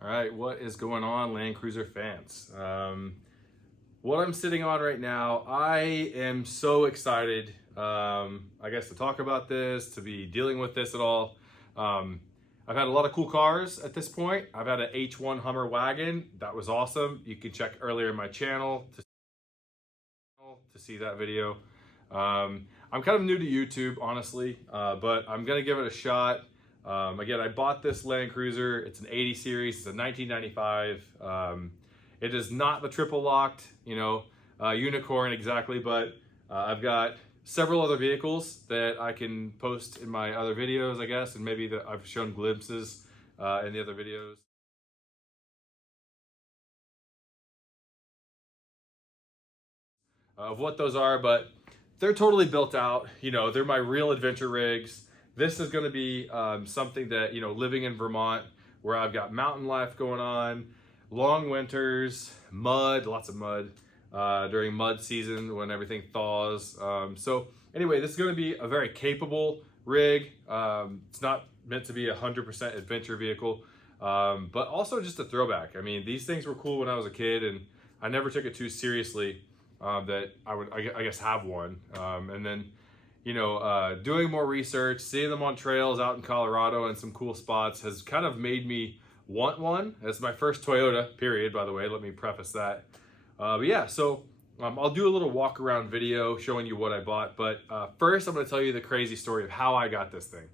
All right, what is going on, Land Cruiser fans? What I'm sitting on right now, I am so excited, I guess, to talk about this, to be dealing with this at all. I've had a lot of cool cars at this point. I've had an H1 Hummer wagon. That was awesome. You can check earlier in my channel to see that video. I'm kind of new to YouTube, honestly, but I'm gonna give it a shot. Again, I bought this Land Cruiser. It's an 80 series. It's a 1995. It is not the triple locked, unicorn exactly, but I've got several other vehicles that I can post in my other videos, I guess, and maybe that I've shown glimpses in the other videos. Of what those are, but they're totally built out. They're my real adventure rigs. This is going to be something that, living in Vermont, where I've got mountain life going on, long winters, mud, lots of mud during mud season when everything thaws. So anyway, this is going to be a very capable rig. It's not meant to be a 100% adventure vehicle, but also just a throwback. I mean, these things were cool when I was a kid, and I never took it too seriously that I would, I guess, have one. And then, doing more research, seeing them on trails out in Colorado and some cool spots has kind of made me want one. It's my first Toyota, period, by the way. Let me preface that. But yeah, so I'll do a little walk around video showing you what I bought. But first, I'm going to tell you the crazy story of how I got this thing.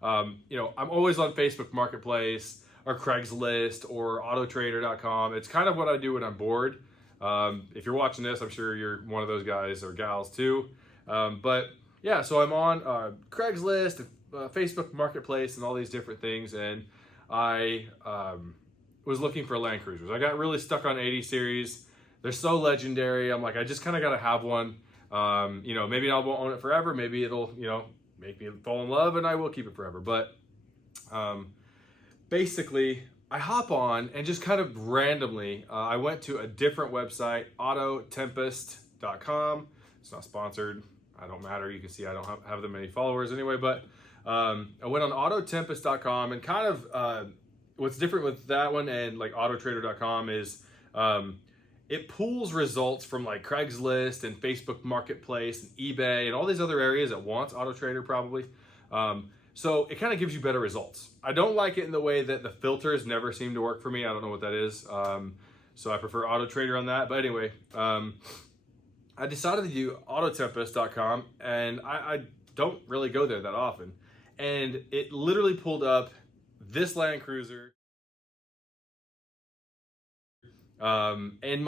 I'm always on Facebook Marketplace or Craigslist or Autotrader.com. It's kind of what I do when I'm bored. If you're watching this, I'm sure you're one of those guys or gals too. But yeah, so I'm on Craigslist, Facebook Marketplace, and all these different things, and I was looking for Land Cruisers. I got really stuck on 80 series. They're so legendary. I'm like, I just kind of got to have one. Maybe I won't own it forever. Maybe it'll, make me fall in love, and I will keep it forever. But basically, I hop on and just kind of randomly, I went to a different website, autotempest.com. It's not sponsored. I don't matter. You can see I don't have that many followers anyway, but I went on autotempest.com, and kind of what's different with that one and like autotrader.com is it pulls results from like Craigslist and Facebook Marketplace and eBay and all these other areas at once, AutoTrader probably. So it kind of gives you better results. I don't like it in the way that the filters never seem to work for me. I don't know what that is. So I prefer AutoTrader on that. But anyway, I decided to do autotempest.com, and I don't really go there that often. And it literally pulled up this Land Cruiser in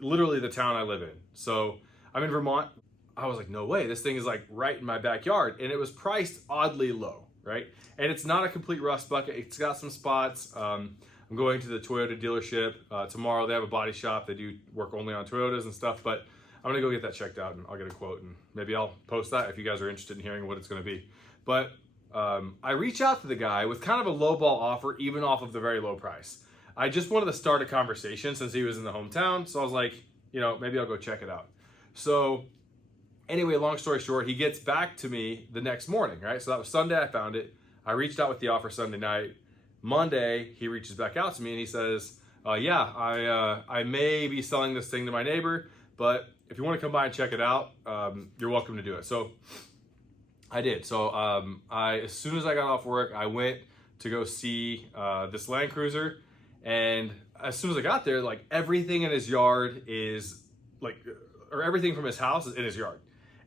literally the town I live in. So I'm in Vermont. I was like, no way, this thing is like right in my backyard. And it was priced oddly low, right? And it's not a complete rust bucket. It's got some spots. I'm going to the Toyota dealership tomorrow. They have a body shop. They do work only on Toyotas and stuff, but I'm gonna go get that checked out, and I'll get a quote, and maybe I'll post that if you guys are interested in hearing what it's gonna be. But I reach out to the guy with kind of a lowball offer, even off of the very low price. I just wanted to start a conversation since he was in the hometown. So I was like, maybe I'll go check it out. So anyway, long story short, he gets back to me the next morning, right? So that was Sunday, I found it. I reached out with the offer Sunday night. Monday, he reaches back out to me and he says, I may be selling this thing to my neighbor, but if you want to come by and check it out, you're welcome to do it. So I did. So as soon as I got off work, I went to go see this Land Cruiser. And as soon as I got there, like everything in his yard is or everything from his house is in his yard.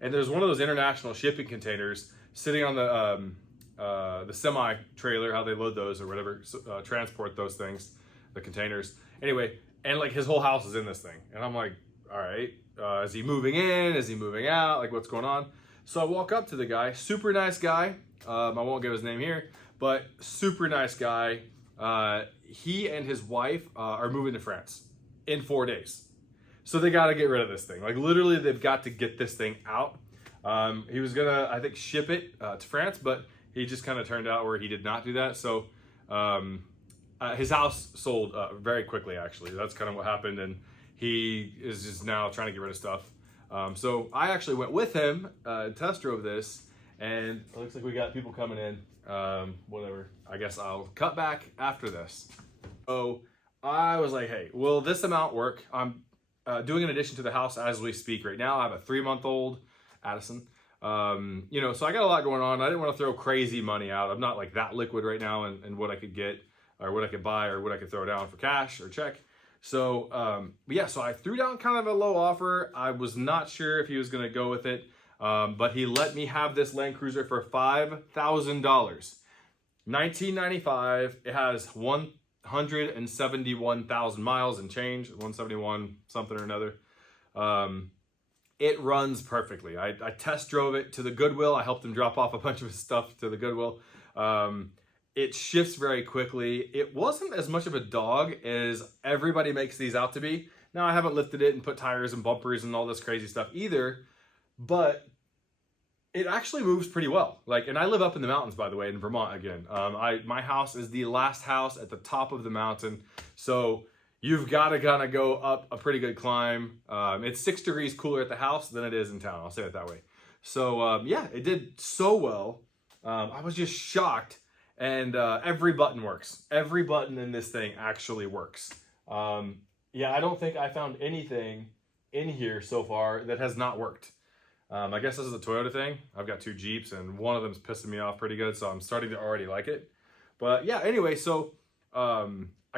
And there's one of those international shipping containers sitting on the semi trailer, how they load those or whatever, transport those things, the containers. Anyway, and like his whole house is in this thing. And I'm like, all right, is he moving in? Is he moving out? Like, what's going on? So I walk up to the guy, super nice guy. I won't give his name here, but super nice guy. He and his wife are moving to France in 4 days. So they got to get rid of this thing. Like literally they've got to get this thing out. He was gonna, I think, ship it to France, but he just kind of turned out where he did not do that. So his house sold very quickly, actually. That's kind of what happened. And he is just now trying to get rid of stuff. So I actually went with him and test drove this, and it looks like we got people coming in. Whatever. I guess I'll cut back after this. So I was like, hey, will this amount work? I'm doing an addition to the house as we speak right now. I have a 3-month-old Addison. You know, so I got a lot going on. I didn't want to throw crazy money out. I'm not like that liquid right now and what I could get or what I could buy or what I could throw down for cash or check. So, but yeah, so I threw down kind of a low offer. I was not sure if he was going to go with it. But he let me have this Land Cruiser for $5,000. 1995. It has 171,000 miles and change, 171 something or another. It runs perfectly. I test drove it to the Goodwill. I helped him drop off a bunch of his stuff to the Goodwill. It shifts very quickly. It wasn't as much of a dog as everybody makes these out to be. Now, I haven't lifted it and put tires and bumpers and all this crazy stuff either, but it actually moves pretty well. Like, and I live up in the mountains, by the way, in Vermont again. My house is the last house at the top of the mountain. So you've got to kind of go up a pretty good climb. It's 6 degrees cooler at the house than it is in town. I'll say it that way. So yeah, it did so well. I was just shocked. And every button works. Every button in this thing actually works. Yeah, I don't think I found anything in here so far that has not worked. I guess this is a Toyota thing. I've got 2 Jeeps and one of them's pissing me off pretty good, so I'm starting to already like it. But yeah, anyway, so I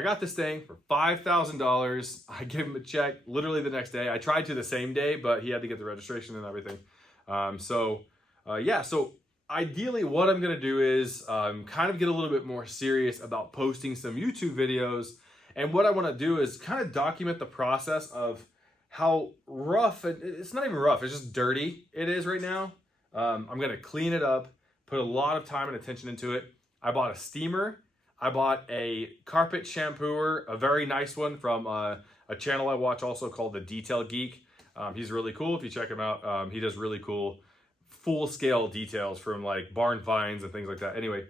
got this thing for $5,000. I gave him a check literally the next day. I tried to the same day, but he had to get the registration and everything. Yeah, so ideally what I'm gonna do is kind of get a little bit more serious about posting some YouTube videos. And what I wanna do is kind of document the process of how rough, it's not even rough, it's just dirty it is right now. I'm gonna clean it up, put a lot of time and attention into it. I bought a steamer. I bought a carpet shampooer, a very nice one from a channel I watch also called The Detail Geek. He's really cool. If you check him out, he does really cool full-scale details from like barn finds and things like that. Anyway,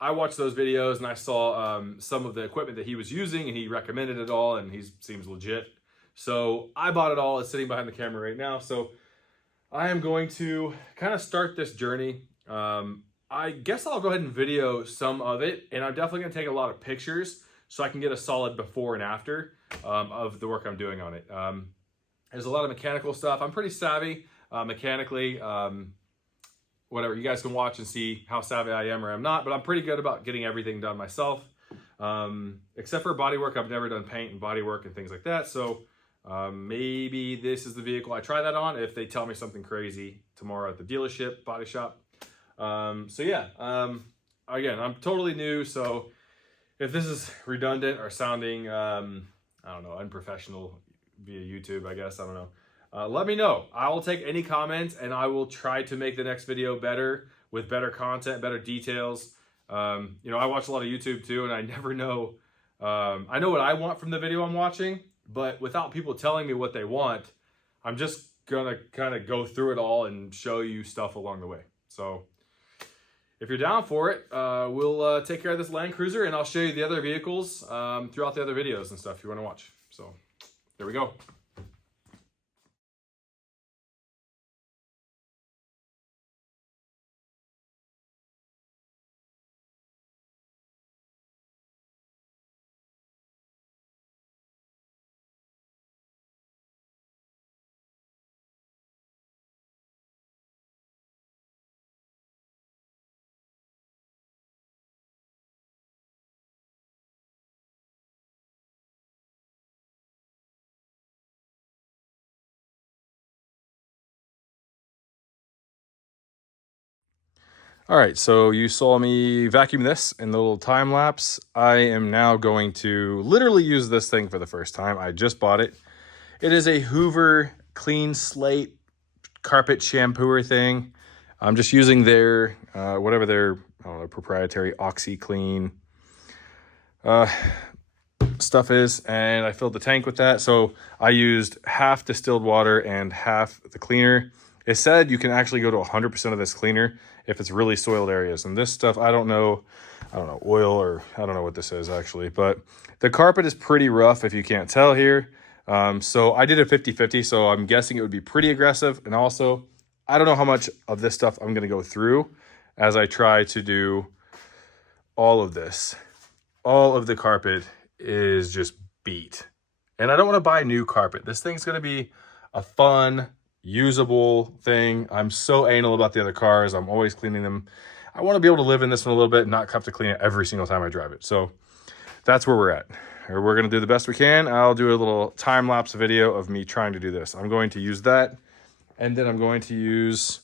I watched those videos and I saw some of the equipment that he was using and he recommended it all and he seems legit. So I bought it all. It's sitting behind the camera right now. So I am going to kind of start this journey. I guess I'll go ahead and video some of it, and I'm definitely going to take a lot of pictures so I can get a solid before and after of the work I'm doing on it. There's a lot of mechanical stuff. I'm pretty savvy mechanically. Whatever, you guys can watch and see how savvy I am or I'm not, but I'm pretty good about getting everything done myself. Except for body work, I've never done paint and body work and things like that. So maybe this is the vehicle I try that on if they tell me something crazy tomorrow at the dealership, body shop. So yeah, again, I'm totally new. So if this is redundant or sounding, I don't know, unprofessional via YouTube, I guess, I don't know. Let me know. I will take any comments and I will try to make the next video better with better content, better details. You know, I watch a lot of YouTube too, and I never know, I know what I want from the video I'm watching, but without people telling me what they want, I'm just gonna kind of go through it all and show you stuff along the way. So if you're down for it, we'll take care of this Land Cruiser and I'll show you the other vehicles throughout the other videos and stuff you want to watch. So there we go. All right, so you saw me vacuum this in the little time lapse. I am now going to literally use this thing for the first time. I just bought it. It is a Hoover Clean Slate carpet shampooer thing. I'm just using their, whatever their, I don't know, proprietary OxyClean stuff is, and I filled the tank with that. So I used half distilled water and half the cleaner. It said you can actually go to 100% of this cleaner if it's really soiled areas. And this stuff, I don't know, oil, or I don't know what this is actually, but the carpet is pretty rough if you can't tell here. So I did a 50-50, so I'm guessing it would be pretty aggressive. And also, I don't know how much of this stuff I'm gonna go through as I try to do all of this. All of the carpet is just beat. And I don't want to buy new carpet. This thing's going to be a fun, usable thing. I'm so anal about the other cars. I'm always cleaning them. I want to be able to live in this one a little bit and not have to clean it every single time I drive it. So that's where we're at. We're going to do the best we can. I'll do a little time-lapse video of me trying to do this. I'm going to use that. And then I'm going to use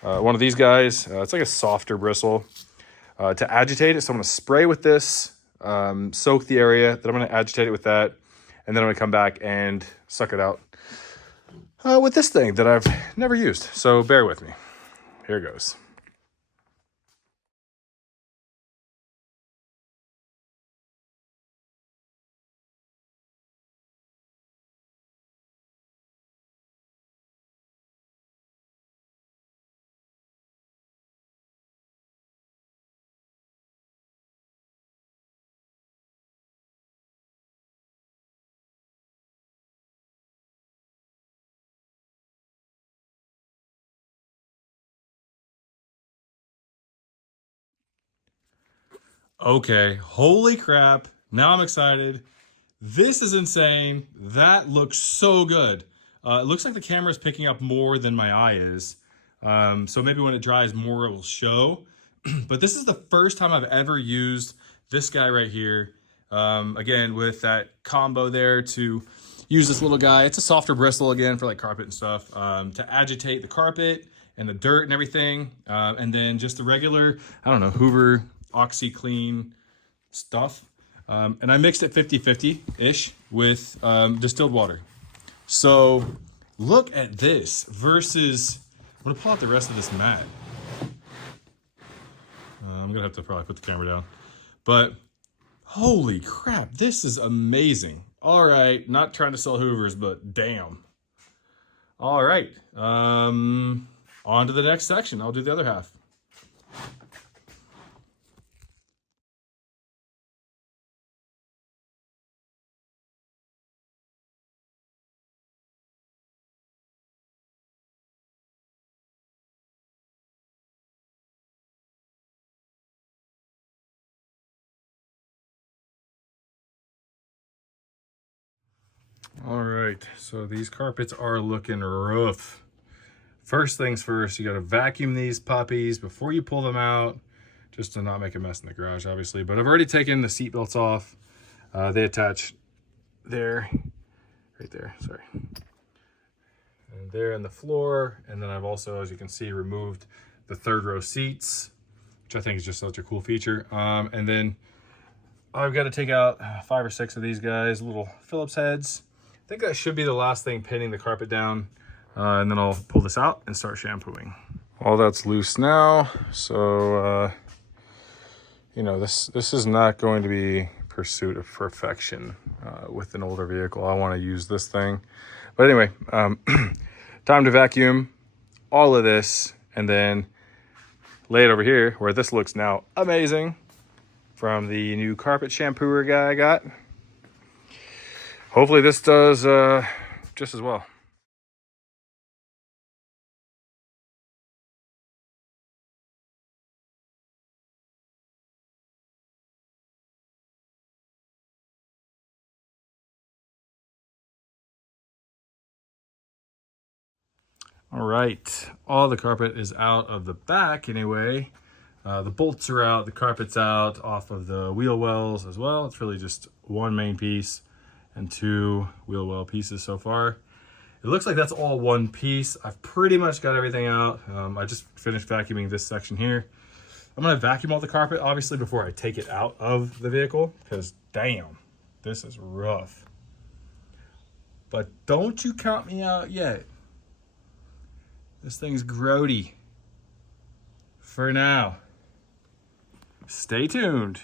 one of these guys. It's like a softer bristle to agitate it. So I'm going to spray with this, soak the area. Then I'm going to agitate it with that. And then I'm going to come back and suck it out with this thing that I've never used. So bear with me. Here goes. Okay, holy crap. Now I'm excited. This is insane. That looks so good. It looks like the camera is picking up more than my eye is. So maybe when it dries more, it will show. But this is the first time I've ever used this guy right here. Again, with that combo there to use this little guy. It's a softer bristle again for like carpet and stuff. To agitate the carpet and the dirt and everything. And then just the regular, I don't know, Hoover OxyClean stuff. And I mixed it 50-50-ish with distilled water. So look at this versus, I'm gonna pull out the rest of this mat. I'm gonna have to probably put the camera down. But holy crap, this is amazing. All right, not trying to sell Hoovers, but damn. All right, on to the next section. I'll do the other half. All right, so these carpets are looking rough. First things first, you gotta vacuum these puppies before you pull them out, just to not make a mess in the garage, obviously. But I've already taken the seat belts off. They attach there, right there, sorry. And there in the floor. And then I've also, as you can see, removed the third row seats, which I think is just such a cool feature. And then I've got to take out 5 or 6 of these guys, little Phillips heads. I think that should be the last thing pinning the carpet down. And then I'll pull this out and start shampooing. All that's loose now. So, you know, this is not going to be pursuit of perfection with an older vehicle. I want to use this thing. But anyway, time to vacuum all of this and then lay it over here where this looks now amazing from the new carpet shampooer guy I got. Hopefully this does just as well. All right, all the carpet is out of the back anyway. The bolts are out, the carpet's out off of the wheel wells as well. It's really just one main piece and 2 wheel well pieces so far. It looks like that's all one piece. I've pretty much got everything out. I just finished vacuuming this section here. I'm gonna vacuum all the carpet, obviously, before I take it out of the vehicle, because damn, this is rough. But don't you count me out yet. This thing's grody. For now. Stay tuned.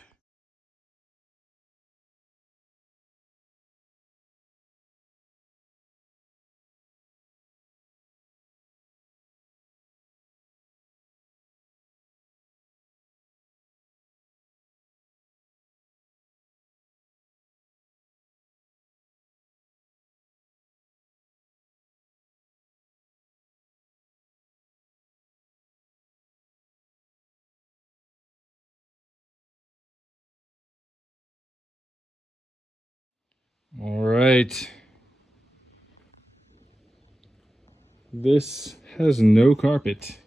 All right. This has no carpet.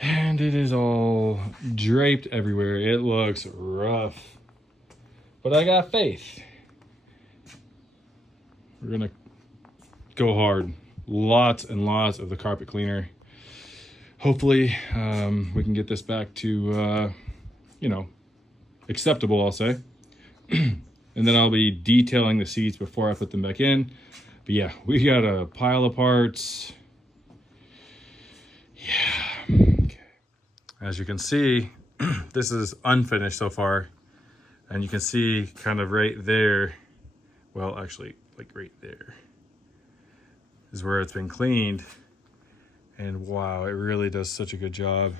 And it is all draped everywhere. It looks rough. But I got faith. We're gonna go hard. Lots and lots of the carpet cleaner. Hopefully, we can get this back to, you know, acceptable, I'll say. And then I'll be detailing the seats before I put them back in. But yeah, we got a pile of parts. Yeah. Okay. As you can see, this is unfinished so far. And you can see kind of right there, well, actually, like right there, is where it's been cleaned. And wow, it really does such a good job.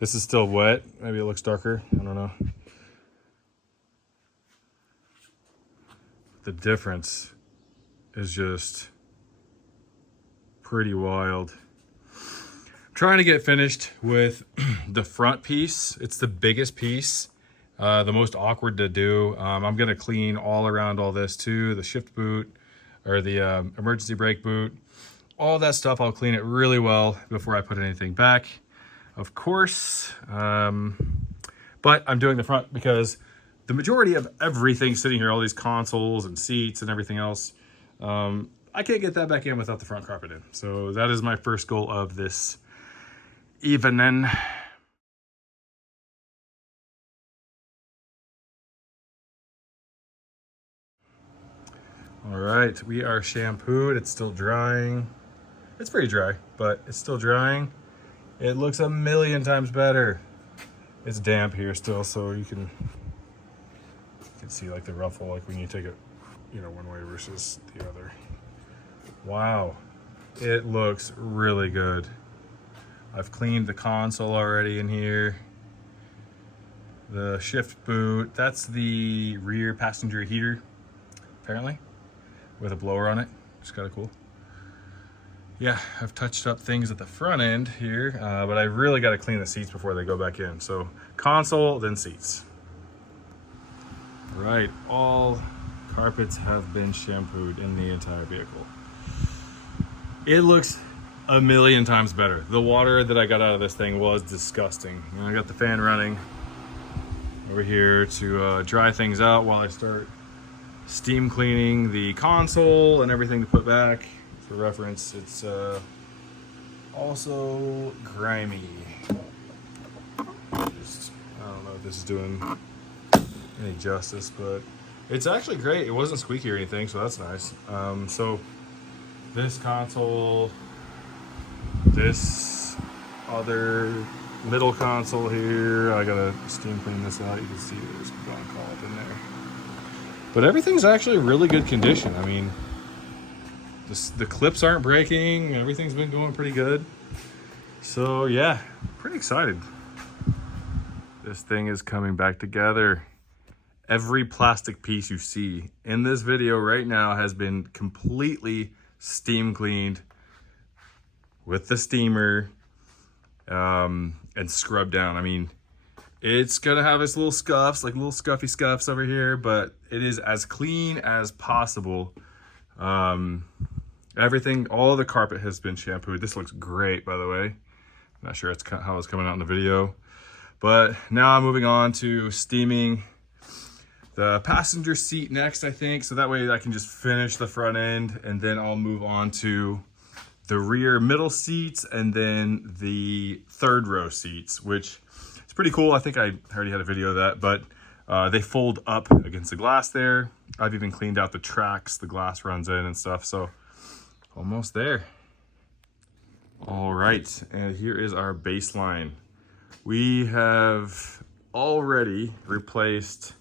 This is still wet. Maybe it looks darker. I don't know. The difference is just pretty wild. I'm trying to get finished with the front piece. It's the biggest piece, the most awkward to do. I'm gonna clean all around all this too, the shift boot or the emergency brake boot. All that stuff, I'll clean it really well before I put anything back, of course. But I'm doing the front because the majority of everything sitting here, all these consoles and seats and everything else, I can't get that back in without the front carpet in. So that is my first goal of this evening. All right, we are shampooed. It's still drying. It's pretty dry, but it's still drying. It looks a million times better. It's damp here still, so you can see like the ruffle, like when you take it, you know, one way versus the other. Wow, it looks really good. I've cleaned the console already in here. The shift boot, that's the rear passenger heater, apparently, with a blower on it. It's kind of cool. Yeah, I've touched up things at the front end here, but I really got to clean the seats before they go back in. So console, then seats. Right, all carpets have been shampooed in the entire vehicle. It looks a million times better. The water that I got out of this thing was disgusting. And I got the fan running over here to dry things out while I start steam cleaning the console and everything to put back. For reference, it's also grimy. I don't know if this is doing any justice, but it's actually great. It wasn't squeaky or anything, so that's nice. So this console, this other middle console here, I gotta steam clean this out. You can see there's gone call up in there, but everything's actually really good condition. I mean, the clips aren't breaking. Everything's been going pretty good. So yeah, pretty excited. This thing is coming back together. Every plastic piece you see in this video right now has been completely steam cleaned with the steamer and scrubbed down. I mean, it's gonna have its little scuffs, like little scuffy scuffs over here, but it is as clean as possible. Everything, all the carpet has been shampooed. This looks great, by the way. I'm not sure it's how it's coming out in the video, but now I'm moving on to steaming the passenger seat next, I think. So that way I can just finish the front end, and then I'll move on to the rear middle seats and then the third row seats, which is pretty cool. I think I already had a video of that, but they fold up against the glass there. I've even cleaned out the tracks the glass runs in and stuff. So almost there. All right, and here is our baseline. We have already replaced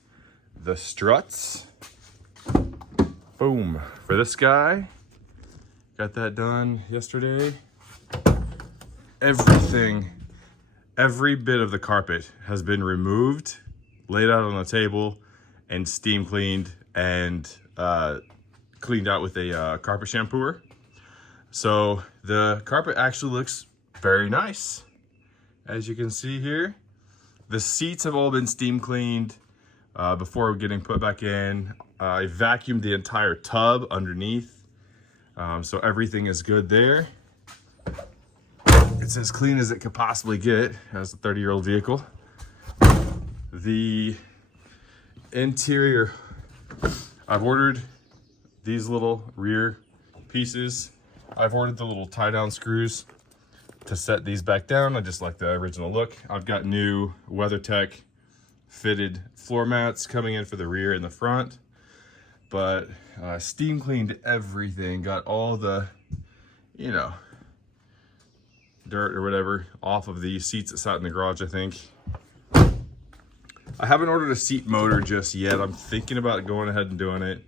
the struts. Boom, for this guy. Got that done yesterday. Everything, every bit of the carpet has been removed, laid out on the table, and steam cleaned and cleaned out with a carpet shampooer. So the carpet actually looks very nice. As you can see here, the seats have all been steam cleaned. before getting put back in. I vacuumed the entire tub underneath, so everything is good there. It's as clean as it could possibly get as a 30-year-old vehicle. The interior, I've ordered these little rear pieces. I've ordered the little tie-down screws to set these back down. I just like the original look. I've got new WeatherTech fitted floor mats coming in for the rear and the front, but steam cleaned everything, got all the, you know, dirt or whatever off of the seats that sat in the garage, I think. I haven't ordered a seat motor just yet. I'm thinking about going ahead and doing it,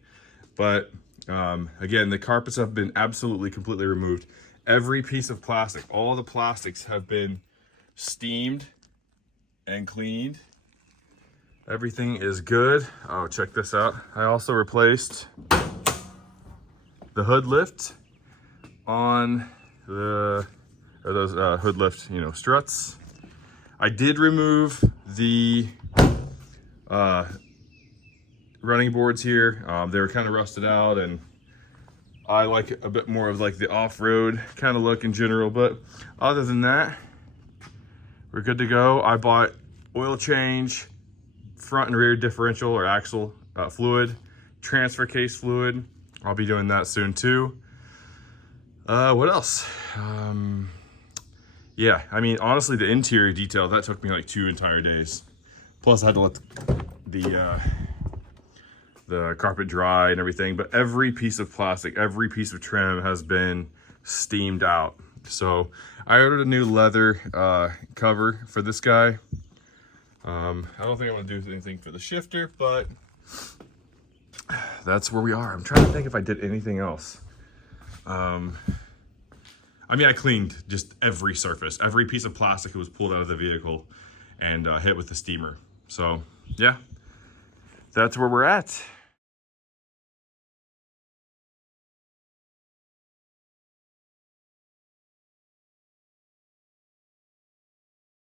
but again, the carpets have been absolutely completely removed. Every piece of plastic, all the plastics have been steamed and cleaned. Everything is good. Oh, check this out. I also replaced the hood lift on those hood lift, you know, struts. I did remove the running boards here. They were kind of rusted out, and I like a bit more of like the off-road kind of look in general, but other than that, we're good to go. I bought oil change, front and rear differential or axle fluid, transfer case fluid. I'll be doing that soon too. What else? Yeah, I mean, honestly, the interior detail, that took me like 2 entire days. Plus I had to let the carpet dry and everything, but every piece of plastic, every piece of trim has been steamed out. So I ordered a new leather cover for this guy. I don't think I want to do anything for the shifter, but that's where we are. I'm trying to think if I did anything else. I mean, I cleaned just every surface, every piece of plastic that was pulled out of the vehicle and hit with the steamer. So yeah, that's where we're at.